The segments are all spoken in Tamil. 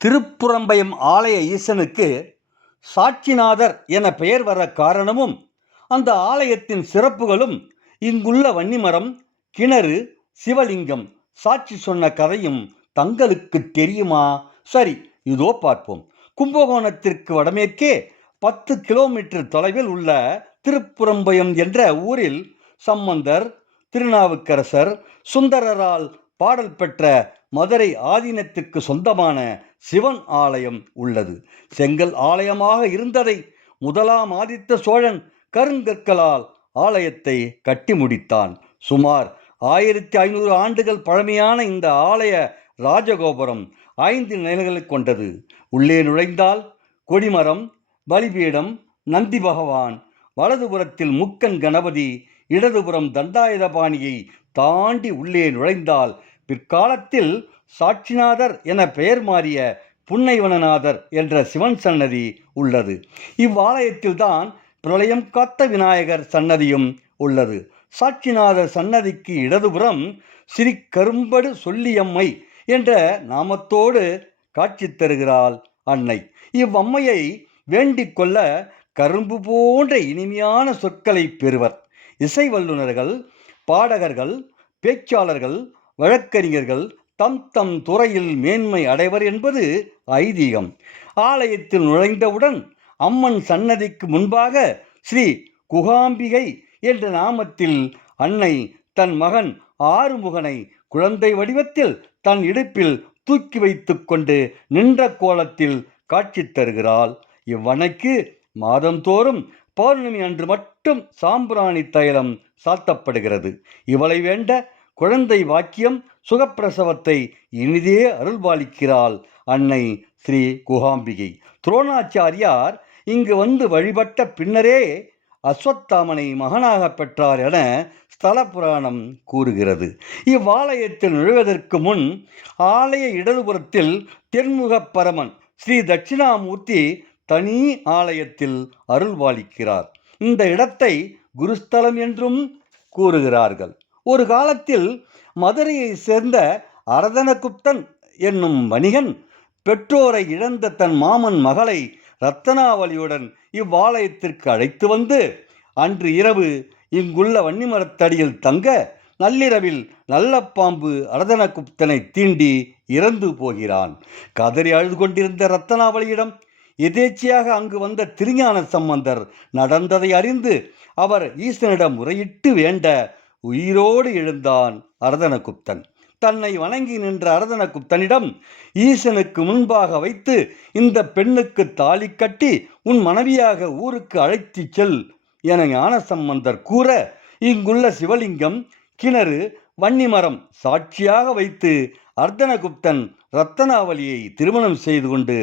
திருப்புறம்பயம் ஆலய ஈசனுக்கு சாட்சிநாதர் என பெயர் வர காரணமும் அந்த ஆலயத்தின் சிறப்புகளும் இங்குள்ள வன்னிமரம், கிணறு, சிவலிங்கம் சாட்சி சொன்ன கதையும் தங்களுக்கு தெரியுமா? சரி, இதோ பார்ப்போம். கும்பகோணத்திற்கு வடமேற்கே 10 கிலோமீட்டர் தொலைவில் உள்ள திருப்புறம்பயம் என்ற ஊரில் சம்பந்தர், திருநாவுக்கரசர், சுந்தரரால் பாடல் பெற்ற மதுரை ஆதீனத்திற்கு சொந்தமான சிவன் ஆலயம் உள்ளது. செங்கல் ஆலயமாக இருந்ததை முதலாம் ஆதித்த சோழன் கருங்கற்களால் ஆலயத்தை கட்டி முடித்தான். சுமார் 1500 ஆண்டுகள் பழமையான இந்த ஆலய ராஜகோபுரம் 5 நிலைகளை கொண்டது. உள்ளே நுழைந்தால் கொடிமரம், பலிபீடம், நந்தி பகவான், வலதுபுறத்தில் முக்கன் கணபதி, இடதுபுறம் தண்டாயுதபாணியை தாண்டி உள்ளே நுழைந்தால் பிற்காலத்தில் சாட்சிநாதர் என பெயர் மாறிய புன்னைவனநாதர் என்ற சிவன் சன்னதி உள்ளது. இவ்வாலயத்தில்தான் பிரளயம் காத்த விநாயகர் சன்னதியும் உள்ளது. சாட்சிநாதர் சன்னதிக்கு இடதுபுறம் ஸ்ரீ கரும்படு சொல்லியம்மை என்ற நாமத்தோடு காட்சி தருகிறாள் அன்னை. இவ்வம்மையை வேண்டிக் கொள்ள கரும்பு போன்ற இனிமையான சொற்களை பெறுவர். இசை வல்லுநர்கள், பாடகர்கள், பேச்சாளர்கள், வழக்கறிஞர்கள் தம் தம் துறையில் மேன்மை அடைவர் என்பது ஐதீகம். ஆலயத்தில் நுழைந்தவுடன் அம்மன் சன்னதிக்கு முன்பாக ஸ்ரீ குகாம்பிகை என்ற நாமத்தில் அன்னை தன் மகன் ஆறுமுகனை குழந்தை வடிவத்தில் தன் இடுப்பில் தூக்கி வைத்து கொண்டு நின்ற கோலத்தில் காட்சி தருகிறாள். இவ்வனைக்கு மாதந்தோறும் பௌர்ணமி அன்று மட்டும் சாம்பிராணி தைலம் சாத்தப்படுகிறது. இவளை வேண்ட குழந்தை வாக்கியம், சுகப்பிரசவத்தை இனிதே அருள்பாலிக்கிறாள் அன்னை ஸ்ரீ குகாம்பிகை. துரோணாச்சாரியார் இங்கு வந்து வழிபட்ட பின்னரே அஸ்வத்தாமனை மகனாக பெற்றார் என ஸ்தல புராணம் கூறுகிறது. இவ்வாலயத்தில் நுழைவதற்கு முன் ஆலய இடதுபுறத்தில் தென்முக பரமன் ஸ்ரீ தட்சிணாமூர்த்தி தனி ஆலயத்தில் அருள்பாலிக்கிறார். இந்த இடத்தை குருஸ்தலம் என்றும் கூறுகிறார்கள். ஒரு காலத்தில் மதுரையை சேர்ந்த அரதனகுப்தன் என்னும் வணிகன் பெற்றோரை இழந்த தன் மாமன் மகளை ரத்தனாவலியுடன் இவ்வாலயத்திற்கு அழைத்து வந்து அன்று இரவு இங்குள்ள வன்னிமரத்தடியில் தங்க நள்ளிரவில் நல்ல பாம்பு அரதனகுப்தனை தீண்டி இறந்து போகிறான். கதறி அழுது கொண்டிருந்த ரத்தனாவலியிடம் எதேச்சையாக அங்கு வந்த திருஞான சம்பந்தர் நடந்ததை அறிந்து அவர் ஈசனிடம் முறையிட்டு வேண்ட உயிரோடு எழுந்தான் அரதனகுப்தன். தன்னை வணங்கி நின்ற அரதனகுப்தனிடம் ஈசனுக்கு முன்பாக வைத்து இந்த பெண்ணுக்கு தாலி கட்டி உன் மனைவியாக ஊருக்கு அழைத்து செல் என ஞானசம்பந்தர் கூற இங்குள்ள சிவலிங்கம், கிணறு, வன்னிமரம் சாட்சியாக வைத்து அர்த்தனகுப்தன் ரத்தனாவலியை திருமணம் செய்து கொண்டு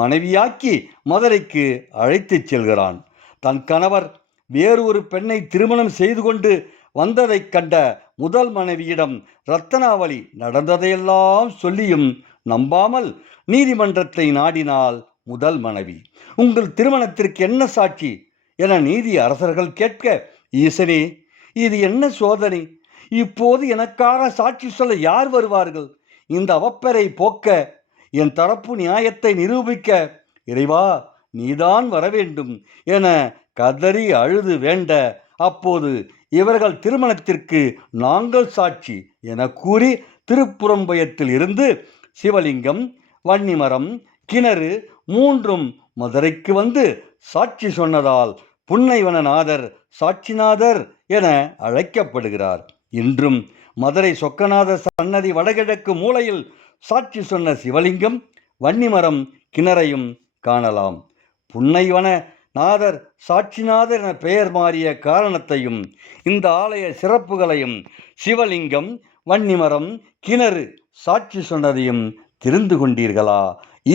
மனைவியாக்கி மதுரைக்கு அழைத்து செல்கிறான். தன் கணவர் வேறொரு பெண்ணை திருமணம் செய்து கொண்டு வந்ததைக் கண்ட முதல் மனைவியிடம் ரத்தனாவலி நடந்ததையெல்லாம் சொல்லியும் நம்பாமல் நீதிமன்றத்தை நாடினாள் முதல் மனைவி. உங்கள் திருமணத்திற்கு என்ன சாட்சி என நீதி அரசர்கள் கேட்க, ஈசனே, இது என்ன சோதனை? இப்போது எனக்காக சாட்சி சொல்ல யார் வருவார்கள்? இந்த அவப்பெறை போக்க, என் தரப்பு நியாயத்தை நிரூபிக்க இறைவா நீதான் வரவேண்டும் என கதறி அழுது வேண்ட, அப்போது இவர்கள் திருமணத்திற்கு நாங்கள் சாட்சி என கூறி திருப்புறம்பயத்தில் இருந்து சிவலிங்கம், வன்னிமரம், கிணறு மூன்றும் மதுரைக்கு வந்து சாட்சி சொன்னதால் புன்னைவனநாதர் சாட்சிநாதர் என அழைக்கப்படுகிறார். இன்றும் மதுரை சொக்கநாதர் சன்னதி வடகிழக்கு மூலையில் சாட்சி சொன்ன சிவலிங்கம், வன்னிமரம், கிணறையும் காணலாம். புன்னைவன நாதர் சாட்சிநாதர் என பெயர் மாறிய காரணத்தையும் இந்த ஆலய சிறப்புகளையும் சிவலிங்கம், வன்னிமரம், கிணறு சாட்சி சொன்னதையும் தெரிந்து கொண்டீர்களா?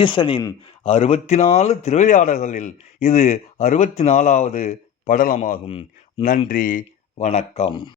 ஈசனின் 64 திருவிளையாடல்களில் இது 64வது படலமாகும். நன்றி, வணக்கம்.